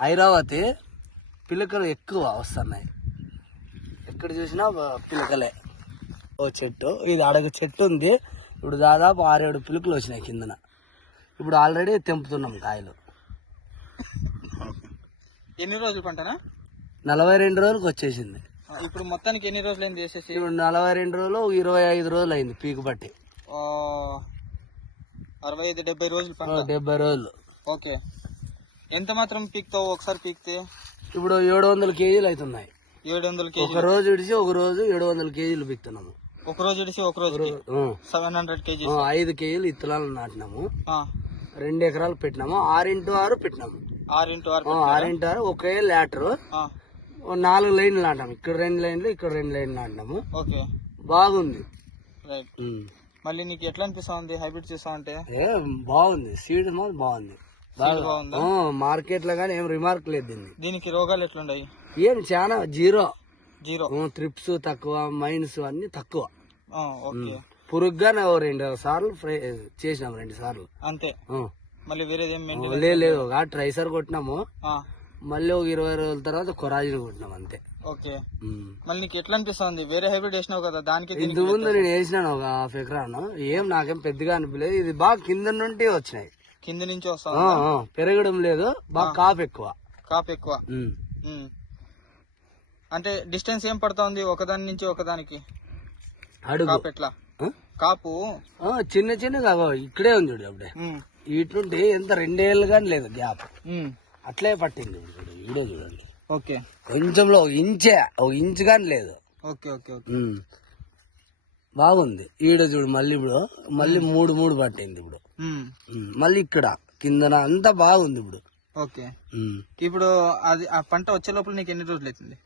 ఐరావతి పిలకలు ఎక్కువ వస్తున్నాయి, ఎక్కడ చూసినా పిలకలే. ఓ చెట్టు, ఇది అడగ చెట్టు ఉంది. ఇప్పుడు దాదాపు 6-7 పిలుకలు వచ్చినాయి కిందన. ఇప్పుడు ఆల్రెడీ తెంపుతున్నాం కాయలు. ఎన్ని రోజులు పంటనా? 42 రోజులకు వచ్చేసింది. ఇప్పుడు మొత్తానికి ఎన్ని రోజులు అయింది చేసేసి? ఇప్పుడు 42 రోజులు 25 రోజులు అయింది పీకు పట్టి. 65-70 రోజులు పంట. 70 రోజులు. ఓకే. ఎంత మాత్రం పీకుతావు ఒకసారి పీకితే? ఇప్పుడు 700 కేజీలు అవుతున్నాయి. 700 కేజీలు ఒక రోజు ఇడిచి ఒక రోజు 700 కేజీలు పీకుతున్నాము. ఒక రోజు ఇడిచి ఒక రోజు 700 కేజీ. 5 కేజీలు ఇత్తనాలు నాటినాము. 2 ఎకరాలు పెట్టినాము. 6x6 పెట్టినాము. 6x6 ఒకే లాటర్ 4 లైన్లు నాటాము. ఇక్కడ 2 లైన్లు, ఇక్కడ 2 లైన్లు నాటినాము. ఓకే, బాగుంది. రైట్. మళ్ళీ నీకు ఎట్లా అనిపిస్తా ఉంది హైబ్రిడ్ చూస్తా ఉంటే? బాగుంది, సీడ్ బాగుంది. మార్కెట్ లో గానీ ఏం రిమార్క్ లేదు దీనికి. రోగాలు ఎట్లున్నాయి? ఏం చాలా జీరో. ట్రిప్స్ తక్కువ, మైన్స్ అన్ని తక్కువ. పురుగుగా 2 సార్లు చేసినాము, 2 సార్లు అంతే. మళ్ళీ లేదు, ట్రైసర్ కొట్టినాము. మళ్ళీ ఒక 20 రోజుల తర్వాత కొరాజిన్ కొట్టినాం అంతే. ఓకే. మళ్ళీ నీకు ఎట్లా అనిపిస్తుంది? వేరే హైబ్రిడ్ వేసినావు కదా, దానికి ఇంత ముందు నేను వేసినాను ఒక 1/2 ఎకరాను. ఏం నాకేం పెద్దగా అనిపించలేదు. ఇది బాగా కింద నుండి వచ్చినాయి. కింద నుంచి వస్తా, పెరగడం లేదు. బాగా కాపు ఎక్కువ. అంటే డిస్టెన్స్ ఏం పడతా ఉంది ఒకదాని నుంచి ఒకదానికి? అడుగు ఎట్లా కాపు చిన్న చిన్నగా ఇక్కడే ఉంది చూడు. అప్పుడే ఇటుంటే ఎంత 2 ఏళ్ళు గానీ లేదు గ్యాప్. అట్లే పట్టింది వీడియో చూడండి. ఓకే. కొంచెంలో ఒక ఇంచు గానీ లేదు. Okay okay. బాగుంది. ఈడ చూడు మళ్ళీ ఇప్పుడు మళ్ళీ 3 పట్టింది. ఇప్పుడు మళ్ళీ ఇక్కడ కిందన అంతా బాగుంది ఇప్పుడు. ఓకే. ఇప్పుడు అది ఆ పంట వచ్చే లోపల నీకు ఎన్ని రోజులు అవుతుంది?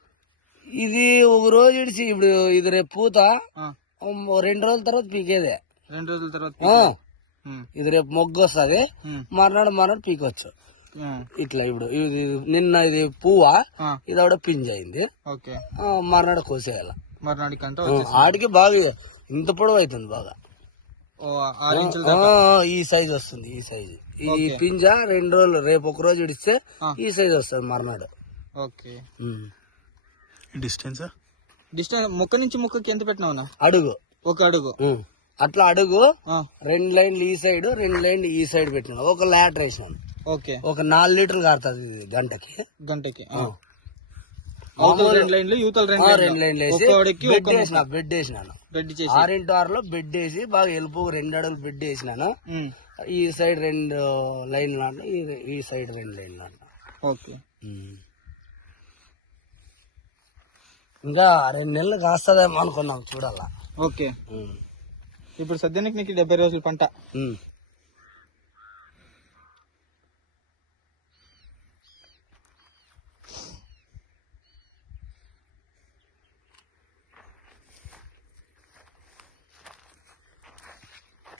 ఇది ఒక రోజు ఇడిచి, ఇప్పుడు ఇది రేపు పూత 2 రోజుల తర్వాత పీకేదే. 2 రోజుల తర్వాత ఇది రేపు మొగ్గు వస్తుంది. మర్నాడు పీకొచ్చు. ఇట్లా ఇప్పుడు ఇది నిన్న ఇది పువ్వా, ఇది ఆవిడ పింజ అయింది. మర్నాడు కోసేయాల. ఆడికి బాగా ఇంత పొడవు అవుతుంది బాగా. ఈ సైజ్ వస్తుంది. ఈ సైజు ఈ పింజ 2 రోజులు, రేపు ఒక రోజు ఇడిస్తే ఈ సైజ్ వస్తుంది మర్నాడు. ఓకే. డిస్టెన్స్ మొక్క నుంచి మొక్కకి ఎంత పెట్టినావు? అడుగు, ఒక అడుగు. అట్లా అడుగు 2 లైన్లు ఈ సైడ్, 2 లైన్లు ఈ సైడ్ పెట్టినా. ఒక లాటర్ వేసినాను. ఓకే. ఒక 4 లీటర్లు కారుతుంది ఇది గంటకి. 2 లైన్లు యూతలు 2 లైన్లు వేసి బెడ్ వేసినాను. 6x6 లో బెడ్ వేసి బాగా ఎలుపు 2 అడుగులు బెడ్ వేసినాను. ఈ సైడ్ 2 లైన్లు నాటిన, ఈ సైడ్ 2 లైన్లు నాటిన. ఓకే. ఇంకా 2 నెలలు కాస్తుందేమో అనుకున్నాం, చూడాలా. ఓకే. ఇప్పుడు సద్యానికి నీకు 70 రోజుల పంట.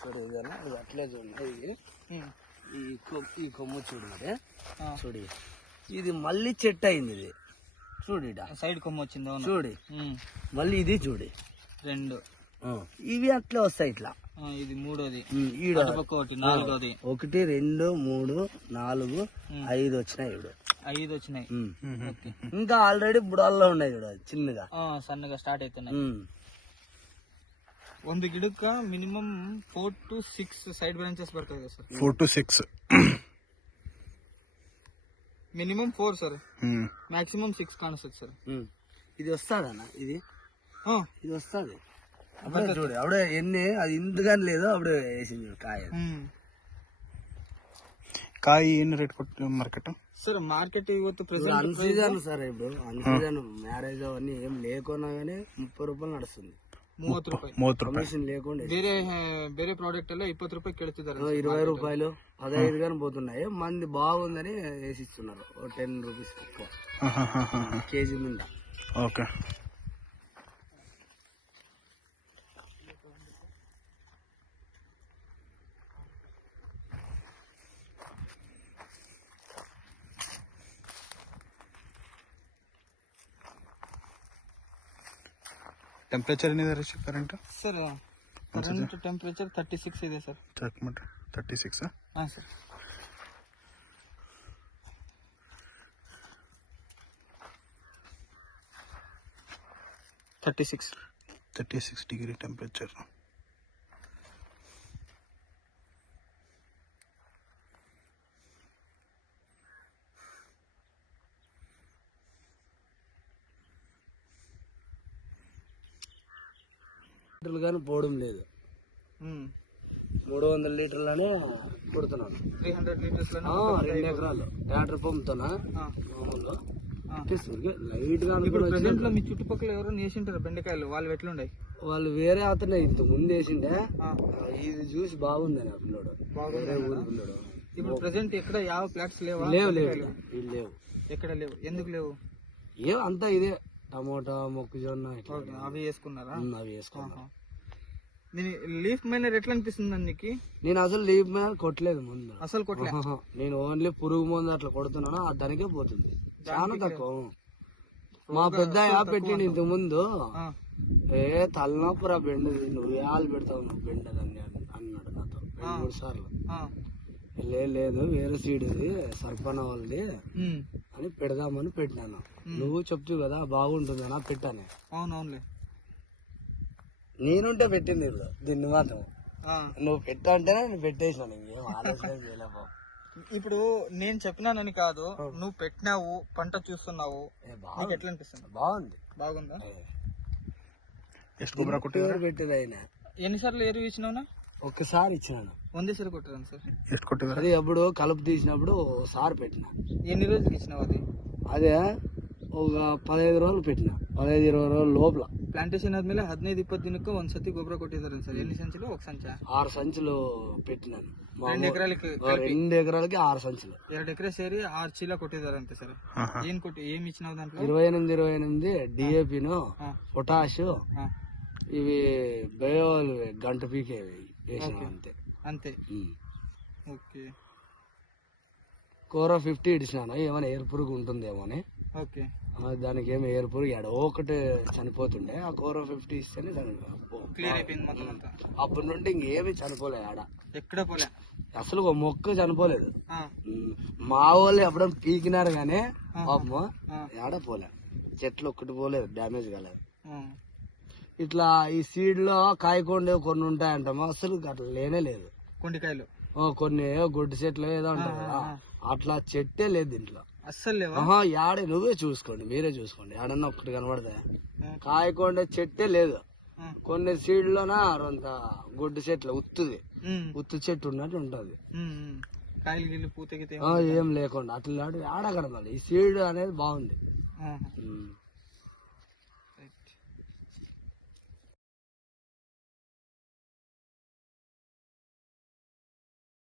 చూడు, ఇది అట్లే చూడండి. ఈ కొమ్ము చూడు, మరి చూడు, ఇది మళ్ళీ చెట్టు అయింది. ఇది చూడు, సైడ్ కొమ్ము వచ్చింది చూడు. మళ్ళీ ఇది చూడు, 2 ఇవి అట్లా వస్తాయి. ఇట్లా ఇది 3వది, 4వది. 1 2 3 4 5 వచ్చినాయి. ఇప్పుడు 5 వచ్చినాయి. ఇంకా ఆల్రెడీ బుడాల్లో ఉన్నాయి చూడ, చిన్నగా సన్నగా స్టార్ట్ అవుతున్నాయి. 1 గిడక మినిమం 4 to 6 సైడ్ బ్రాంచెస్ పడతాయి కదా sir? 4 to 6 minimum 4 sir, maximum 6 కానొస్తుంది సార్. ఇది వస్తాదన్న, ఇది వస్తుంది. అప్పుడే చూడు, అప్పుడే ఎన్ని అది ఇంతగాని లేదు, అప్పుడే వేసింది కాయ ఎన్ని రేట్ మార్కెట్ సార్? మార్కెట్ అన్ సీజన్ సార్. ఇప్పుడు అన్ సీజన్ మ్యారేజ్ అవన్నీ ఏం లేకున్నా గానీ 30 రూపాయలు నడుస్తుంది. 30 రూపాయలు లేకుండా. ಬೇರೆ ಪ್ರಾಡಕ್ಟ್ ಎಲ್ಲ 20 ರೂಪಾಯಿ ಕೇಳ್ತಿದ್ದಾರೆ. 20 రూపాయలు 15 గానీ పోతున్నాయి. మంది బాగుందని వేసిస్తున్నారు 10 రూపీస్ ఎక్కువ కేజీ మీద. ఓకే. ಟೆಂಪರೇಚರ್ ಏನಿದೆ ಕರೆಂಟ್ ಸರ್? ಕರೆಂಟ್ ಟೆಂಪರೇಚರ್ 36 ಇದೆ ಸರ್. ಚೆಕ್ ಮಾಡಿ. 36? ಹಾಂ ಸರ್. 36 degree temperature. లీటర్లు కానీ పోవడం లేదు. 300 లీటర్లనే కొడుతున్నాను. 300 లీటర్స్ 2 ఎకరాలు ట్రాక్టర్ పంపుతున్నా మామూలుగా లైట్ గా. ఇప్పుడు ప్రెసెంట్ లో మీ చుట్టుపక్కల ఎవరు వేసింటారు బెండకాయలు, వాళ్ళు ఎట్లుండే? వాళ్ళు వేరే అతనే ఇంత ముందు వేసిండే, ఇది చూసి బాగుంది నా పిల్లడు, వేరే ఊరు పిల్లడు. ఇప్పుడు ప్రెసెంట్ ఎక్కడ యావ ప్లాట్స్ లేవా? లేవు లేవు. ఎక్కడ లేవు? ఎందుకు లేవు? అంతా ఇదే టమోటా, మొక్కజొన్న అవి వేసుకున్నారా? అవి వేసుకున్నా. దీని లీఫ్ మైనర్ ఎట్లా అనిపిస్తుంది నీకు? నేను అసలు లీఫ్ మైనర్ కొట్టలేదు ముందు, అసలు కొట్టలేదు. నేను ఓన్లీ పురుగు మందు అట్లా కొడుతున్నాను, దానికే పోతుంది. చాలా తక్కువ. మా పెద్దయ్య పెట్టిండు ఇంత ముందు, తలనొప్పురా బెండ, నువ్వు ఏళ్ళు పెడతావు, నువ్వు బెండ అన్నాడు నాతో 2-3 సార్లు. లేదు వేరే సీడ్ ఇది సర్పణ వాళ్ళది అని పెడదామని పెట్టినాను. నువ్వు చెప్తూ కదా బాగుంటుంది అన్నా పెట్టాను. అవునవునులే, నేనుంటే పెట్టింది దీన్ని మాత్రం. నువ్వు పెట్టా అంటే నేను పెట్టేసినాను, ఇంకేం ఆలోచన చేయలేవు. ఇప్పుడు నేను చెప్పినానని కాదు, నువ్వు పెట్టినావు, పంట చూస్తున్నావు, నీకు ఎట్లా అనిపిస్తుంది? బాగుందా? ಎಷ್ಟು ಗೊಬ್ಬರ ಕೊಟ್ಟಿದ್ದಾರೆ? పెట్టేది అయినా ఎన్నిసార్లు ఎరువు ఇచ్చినావునా? ఒక్కసారి ఇచ్చినాను. వందేసారి కొట్టాను సార్. ಎಷ್ಟು ಕೊಟ್ಟಿದ್ದಾರೆ? అది ఎప్పుడు కలుపు తీసినప్పుడు ఒకసారి పెట్టిన. ఎన్ని రోజులు ఇచ్చినావు అది? అదే ఒక 15 రోజులు పెట్టిన, 15-20 రోజుల లోపల. ಪ್ಲಾಂಟೇಶನ್ ಆದ್ಮೇಲೆ 15-20 ದಿನಕ್ಕೆ ಒಂದ್ಸತಿ ಗೊಬ್ಬರ ಕೊಟ್ಟಿದ್ದಾರೆ ಸರ್. ಎన్ని సంచులు? ఒక సంచ? 6 సంచులు పెట్టినాను. 2 ఎకరాలకి 2 ఎకరాలకి 6 సంచులు. 2 ఎకరా సేರಿ 6 చీಲ కొట్టిದಾರಂತೆ ಸರ್. ఏమి ఇచ్చినావు దాంట్లో? 28 డిఏపిను, పొటాష్, ఇవి బయోలు గంట పీకేవి వేసిన. అంతే. ఓకే. కూర 50 ఇడిచినాను, ఏమైనా ఎయిర్ పురుగు ఉంటుందేమో అని. ఓకే. దానికి ఏమి ఎయిర్ పురుగు ఎడో ఒకటి చనిపోతుండే, ఆ కూర 50 ఇస్తేనే క్లియర్ అయిపోయింది మొత్తం అంతా. అప్పటి నుండి ఇంకేమి చనిపోలే ఆడ, ఎక్కడ పోలే అసలు ఒక మొక్క చనిపోలేదు. మా వాళ్ళు ఎప్పుడైనా పీకినారు గానీ పాపము ఆడ పోలే, చెట్లు ఒక్కటి పోలేదు, డ్యామేజ్ కాలేదు. ఇట్లా ఈ సీడ్ లో కాయకొండే కొన్ని ఉంటాయంటమ్మా, అసలు అట్లా లేనే లేదు. కొండికాయలు కొన్ని గొడ్డు చెట్లు ఏదో ఉంటాయి కదా, అట్లా చెట్టే లేదు దీంట్లో అస్సలు లేవా? యాడే నువ్వే చూసుకోండి, మీరే చూసుకోండి, ఆడన్నా ఒక్కటి కనబడతాయి. కాయకొండే చెట్టే లేదు. కొన్ని సీడ్లోనా అంత గొడ్డు చెట్లు ఉత్తు చెట్టు ఉన్నట్టు ఉంటది, కాయలు గిల్లు పూత ఏం లేకుండా అట్లా ఆడ కనబడాలి. ఈ సీడ్ అనేది బాగుంది.